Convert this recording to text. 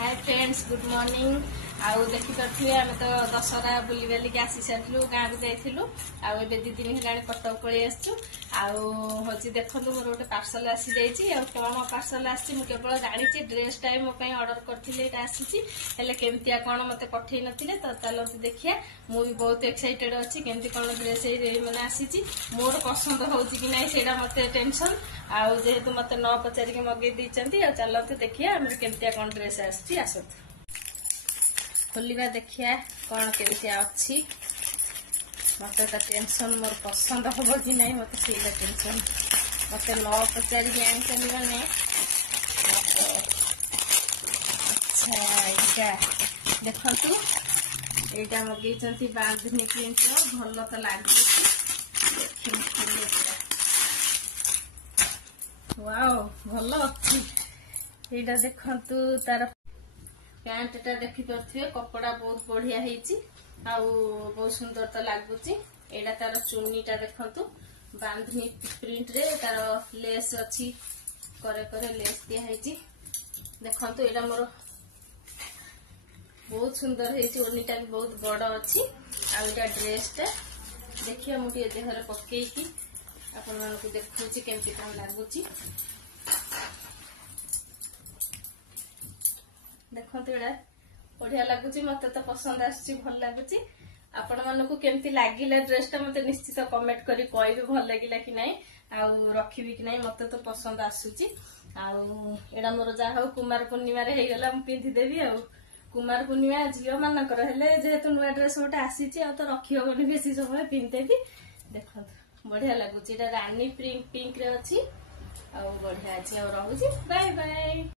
Hi friends good morning आउ देखी पारे आम तो दशहरा बुली बालिक आसी सारू गाँव को जाइलु आउ ए दी दिन है कटक पलि आसचु आउ देखो मोर गोटे पार्सल आसी जाइए कौन पार्सल आसी केवल जानी ड्रेस टाइम मो ऑर्डर करते आसी केमतिया कौन मत पठे नथिले तो चलते देखिए मुझे बहुत एक्साइटेड अच्छी केमती कौन ड्रेस मैंने आसी मोर पसंद हो कि ना से मत टेंशन आउ जेहेतु मत न पचारिक मगे देती चलते देखिए आम केमतिया कौन ड्रेस आस खोलिबा देखिया कौन केमतिया अच्छी मत तो टेंशन मोर पसंद हम कि नहीं मत से टेंशन मत न पचारिक आनी मैंने अच्छा यहाँ देखु यहाँ मगे बांधनी प्रिंट भल तो लगे वाओ भल अच्छी यहाँ देखु तार पैंट टा देखी पारे कपड़ा बहुत बढ़िया बहुत सुंदर तो लगुच यहाँ तार चुन्नी टा देखु बांधनी प्रिंट रे तार लेस अच्छी करे करे लेस दिखाई देखु यहाँ मोर बहुत सुंदर ओनिटा भी बहुत बड़ अच्छी आटा ड्रेस टा देखिए मुझे देहरे पकईकी आपण मानक देखुची केमती कौन लगुच देखो यहाँ बढ़िया लगुच मत तो पसंद आसुची भल लगुच आपण मानक केमती लगिला ड्रेस टा मत निश्चित कमेंट करी कहबे भल लगिला कि नहीं आउ रखिबी कि नहीं मत तो पसंद आसुची आउ एडा मोर जा हो कुमार पूर्णिमा रे हेगला मु पिंधि देबी आउ कुमार पूर्णिमा झियो मानकर हेले जेहेतु नुआ ड्रेस गोटे आसीची आ तो रखी होबनी बेसी समय पिंधेबी देखो बढ़िया लगुच रानी पिंक रे अच्छी आ बढ़िया अच्छी आ रहुची बाय बाय।